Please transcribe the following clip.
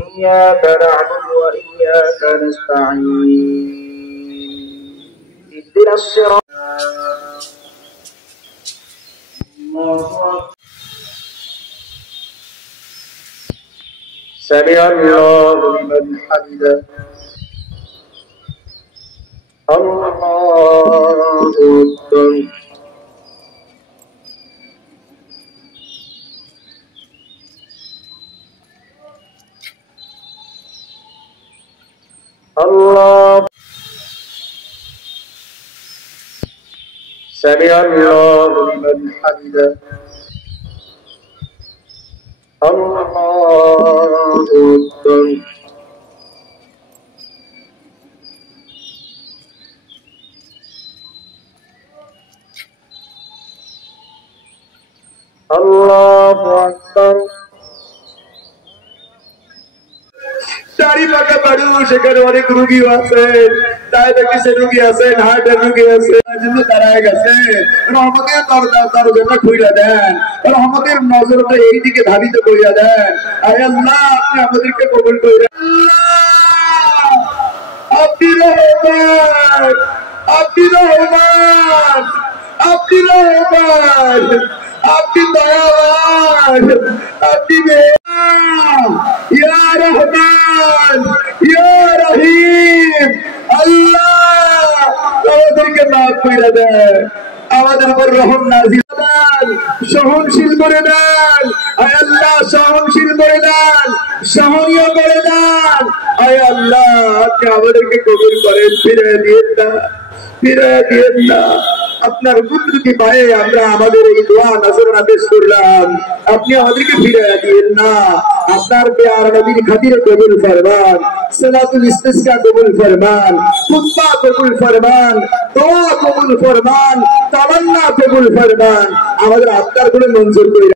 إياك نعبد وإياك نستعين اهدنا الصراط سمع الله لمن حمده الله أكبر الله سمع الله لمن حمده الله أكبر الله أكبر চারিপাশে মানুষ এখানে অনেক রোগী আছে, ডায়াবেটিসের রোগী আছে, হার্টের রোগী আছে, দাঁড়ায় গেছে। রহমতের দরজা খুইলা দেন, রহমতের নজরটা এই দিকে ধাবিত করিয়া দেন। আরে আল্লাহ, আপনি আমাদেরকে কবুল করেন। আপনি রহমান, আপনি রহমান, আপনি রহমান, আপনি দয়াবান, আপনি ইয়া রহমান, ইয়া রহিম। আল্লাহ আমাদেরকে মাফ করে দেন, আমাদের উপর রহম নাযিল করেন, সহনশীল করে দেন। আয় আল্লাহ, সহনশীল করে দেন, সহনীয় করে দেন। আয় আল্লাহ, আপনি আমাদেরকে কবুল করেন, ফিরিয়ে দিয়েন না, ফিরিয়ে দিয়েন না। আপনার কুদরতি পায়ে আমরা আমাদের এই দোয়া নজরানা পেশ করলাম, আপনি আমাদেরকে ফিরিয়ে দিয়েন না। আপনার প্যার নবীর খাতিরে কবুল ফরমান, সালাতুল ইস্তিসকা কবুল ফরমান, খুতবা কবুল ফরমান, দোয়া কবুল ফরমান, তামান্না কবুল ফরমান। আমাদের আত্মার গুলো মঞ্জুর করে